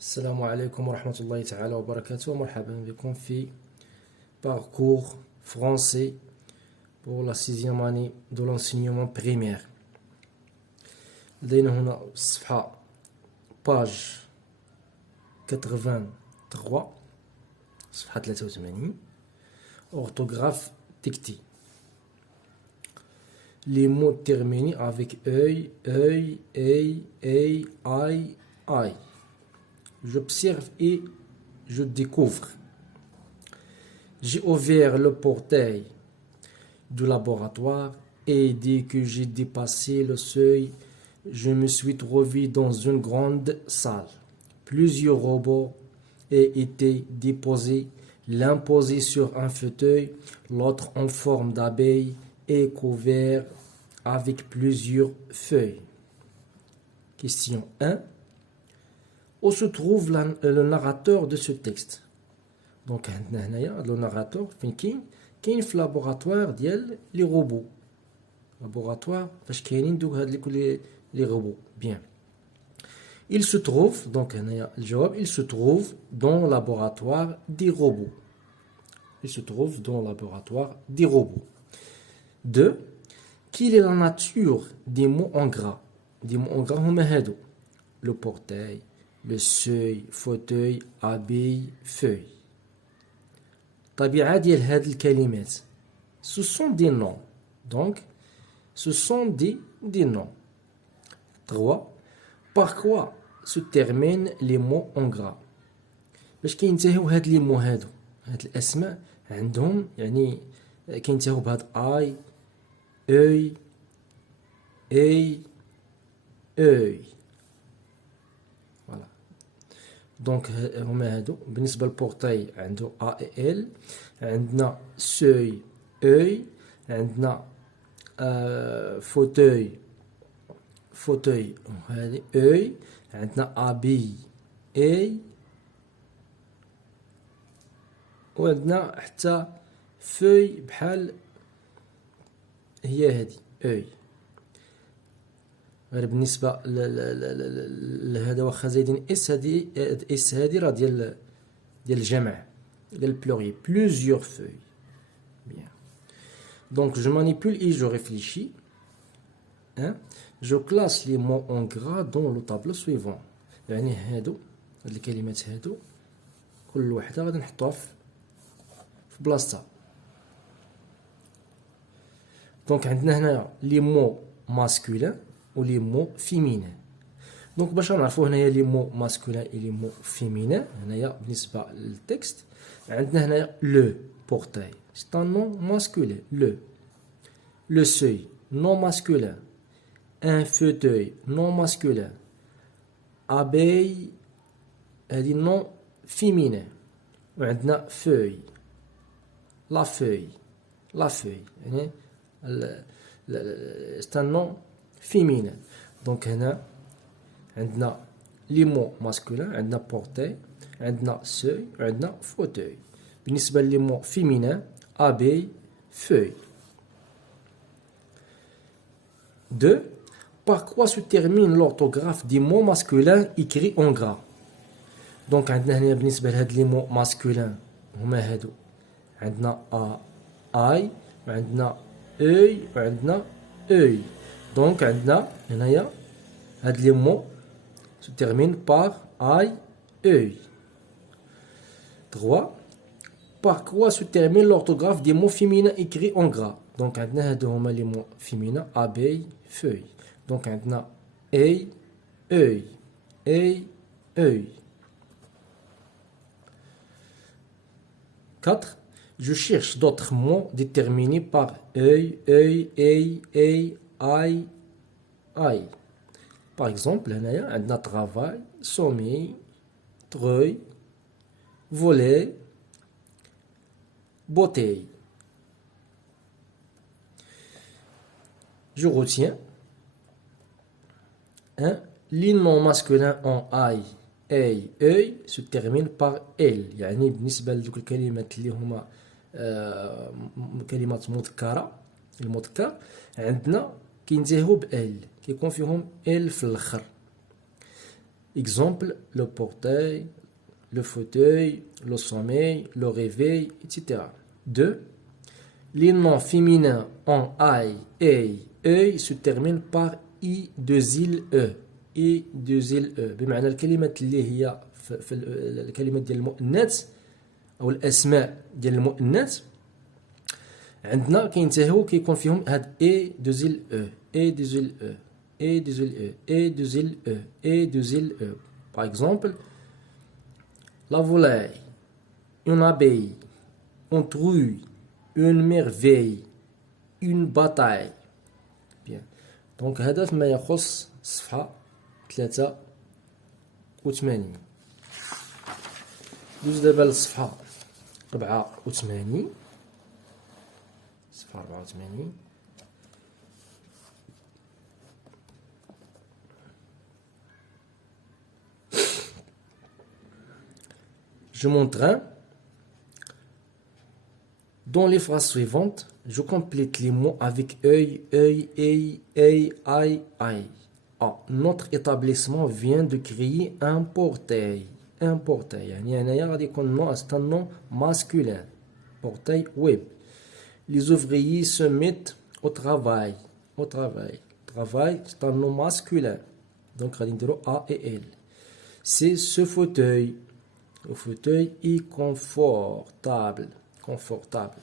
السلام عليكم ورحمة الله تعالى وبركاته. مرحبا بكم في parcours français pour la 6e année de l'enseignement primaire. لدينا هنا الصفحة page 83 صفحة 83 orthographe dictée. Les mots terminés avec œil, œil, aïe, aïe. J'observe et je découvre. J'ai ouvert le portail du laboratoire et dès que j'ai dépassé le seuil, je me suis trouvé dans une grande salle. Plusieurs robots étaient déposés, l'un posé sur un fauteuil, l'autre en forme d'abeille et couvert avec plusieurs feuilles. Question 1. Où se trouve le narrateur de ce texte? Donc, le narrateur, كاين في laboratoire ديال les robots. Laboratoire, فاش كاينين دوك هاد les robots. Bien. Il se trouve, donc الجواب, il se trouve dans le laboratoire des robots. Il se trouve dans le laboratoire des robots. 2. Quelle est la nature des mots en gras? Des mots en gras هما هادو. Le portail, le seuil, fauteuil, abeille, feuille. طبيعة ديال هاد الكلمات. Ce sont des noms. Donc, ce sont des noms. 3. Par quoi se terminent les mots en gras? باش كينتهيو هاد لي مو هادو. هاد الأسماء عندهم يعني كينتهيو بهاد اي œil, œil. Voilà. Donc, هما هادو. بالنسبة للبورتاي عنده A et L. عندنا seuil, œil. عندنا fauteuil هادي œil. عندنا abeille, œil. وعندنا حتى feuille بحال هي هادي œil. غير بالنسبة لهذا واخا زايدين اس هادي راه ديال الجمع ديال البلوريال plusieurs feuilles. Bien. Donc je manipule et je réfléchis. Je classe les mots en gras dans le tableau suivant. يعني هادو هاد الكلمات هادو كل وحدة غادي نحطوها في بلاصتها. Donc عندنا هنا les mots masculins و les mots féminins. Donc باش نعرفوا هنايا les mots masculins et les mots féminins هنايا بالنسبة للتكست عندنا هنايا le portail c'est un nom masculin le seuil non masculin un fauteuil non masculin abeille هادي non féminin وعندنا feuille la feuille يعني c'est un nom féminin. Donc هنا عندنا les mots masculins عندنا portail عندنا seuil وعندنا fauteuil. بالنسبة les mots féminins abeille feuille. 2. Par quoi se termine l'orthographe des mots masculins écrits en gras? Donc عندنا هنا بالنسبة لهاد les mots masculins هما هادو عندنا اي وعندنا œil وعندنا œil. Donc عندنا هنايا هاد les mots se terminent par aïe, œil. 3. Par quoi se termine l'orthographe des mots féminins écrits en gras? Donc عندنا هادو هما les mots féminins abeille, feuille. Donc عندنا œil, œil. 4. Je cherche d'autres mots déterminés par œil, aïe. Par exemple, هنايا عندنا travail, sommeil, treuil, volet, bouteille. Je retiens. Les noms masculins en aïe, œil se terminent par L. يعني بالنسبة لذوك الكلمات اللي هما كلمات مذكرة المذكر عندنا كينتهيو ب L كيكون فيهم L في الاخر. Exemple, le portail, le fauteuil, le sommeil, le réveil, etc. 2. Les noms féminins en aïe, ey, œil se terminent par i deux il e. i deux il e. بمعنى الكلمات اللي هي في الكلمات ديال المؤنث او الاسماء ديال المؤنث عندنا كينتهوا كيكون فيهم هاد اي دوز ال او اي دوز ال او اي دوز ال او اي دوز ال او اي دوز ال او. Par exemple, la volaille, une abeille, une trouille, une merveille, une bataille. Bien. Donc هذا فيما يخص الصفحة 83. دوز دابا للصفحة 84. صفحة 84. Je montre. Dans les phrases suivantes, je complète les mots avec œil, œil, aïe, aïe. Ah, notre établissement vient de créer un portail. Un portail. C'est un nom masculin. Portail web. Les ouvriers se mettent au travail. Au travail. Travail, c'est un nom masculin. Donc, on va A et L. C'est ce fauteuil. Le fauteuil est confortable. Confortable.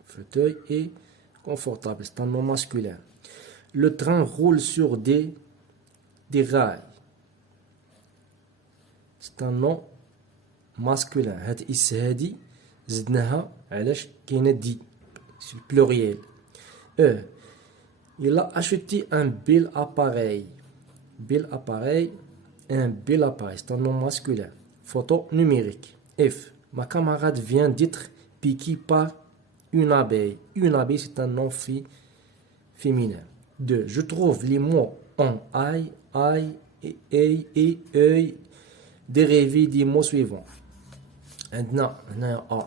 Le fauteuil est confortable. C'est un nom masculin. Le train roule sur des rails. C'est un nom masculin. هاد اس هادي زدناها علاش كاينه دي في pluriel. Il a acheté un bel appareil. Bel appareil. Un bel appareil. C'est un nom masculin. Photo numérique. F. Ma camarade vient d'être piquée par une abeille. Une abeille, c'est un nom féminin. 2. Je trouve les mots en aïe, et œil dérivés des mots suivants. Maintenant,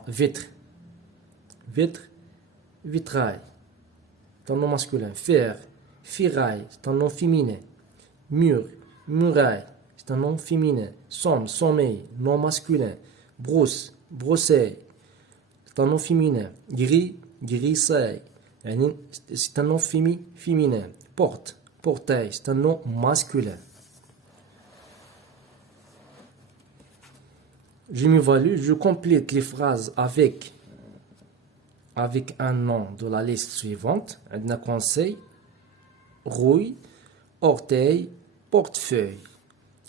vitre. Vitre, vitrail. C'est un nom masculin. Fer, ferraille. C'est un nom féminin. Mur, muraille. C'est un nom féminin. Somme, sommeil. Nom masculin. Brousse, broussaille. C'est un nom féminin. Gris, grisaille. C'est un nom féminin. Porte, portail. C'est un nom masculin. Je m'évalue, je complète les phrases avec un nom de la liste suivante. Un conseil, rouille, orteil, portefeuille.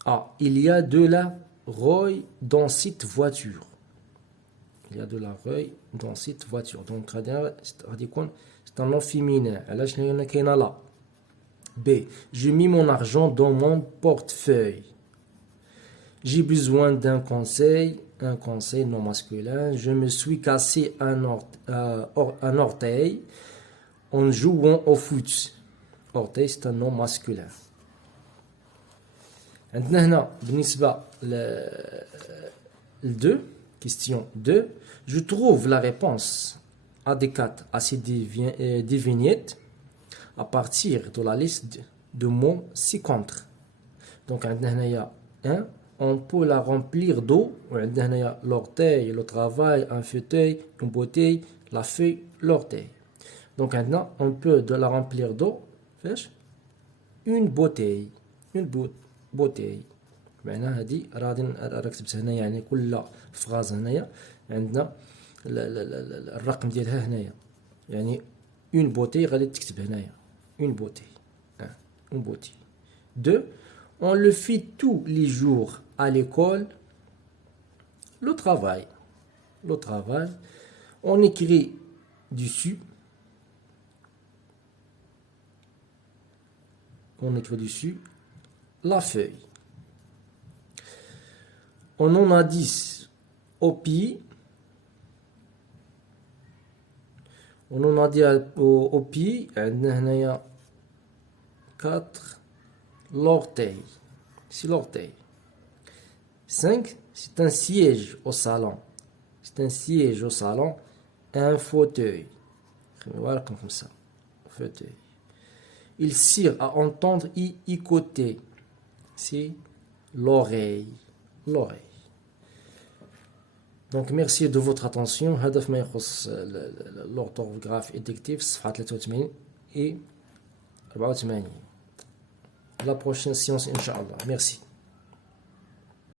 Ah, il y a de la rouille dans cette voiture. Il y a de la rouille dans cette voiture. Donc, c'est un nom féminin. B. J'ai mis mon argent dans mon portefeuille. J'ai besoin d'un conseil non masculin. Je me suis cassé un orteil en jouant au foot. Orteil, c'est un nom masculin. عندنا هنا بالنسبة ل2 question 2 je trouve la réponse adéquate à ces des vignettes à partir de la liste de mots ci-contre. Donc عندنا هنايا 1 on peut la remplir d'eau وعندنا هنايا l'orteil, le travail, un fauteuil, une bouteille, la feuille, l'orteil. Donc عندنا on peut de la remplir d'eau فاش une bouteille بوتي معنى هذه راه كتبتها هنا يعني كل فراز هنايا عندنا الرقم ديالها هنايا يعني اون بوتي غادي تكتب هنايا اون بوتي اون بوتي 2 on le fait tous les jours à l'école le travail on écrit dessus la feuille. On en a 10 au pied. On en a dit au pied. On a 4 l'orteil. C'est l'orteil. 5. C'est un siège au salon. C'est un siège au salon. Un fauteuil. Voilà comme ça. Fauteuil. Il sert à entendre et écouter. c'est l'oreille. L'oreille. Donc merci de votre attention. هذا فيما يخص l'orthographe éducative صفحة 83 et 84. La prochaine séance إن شاء الله. Merci.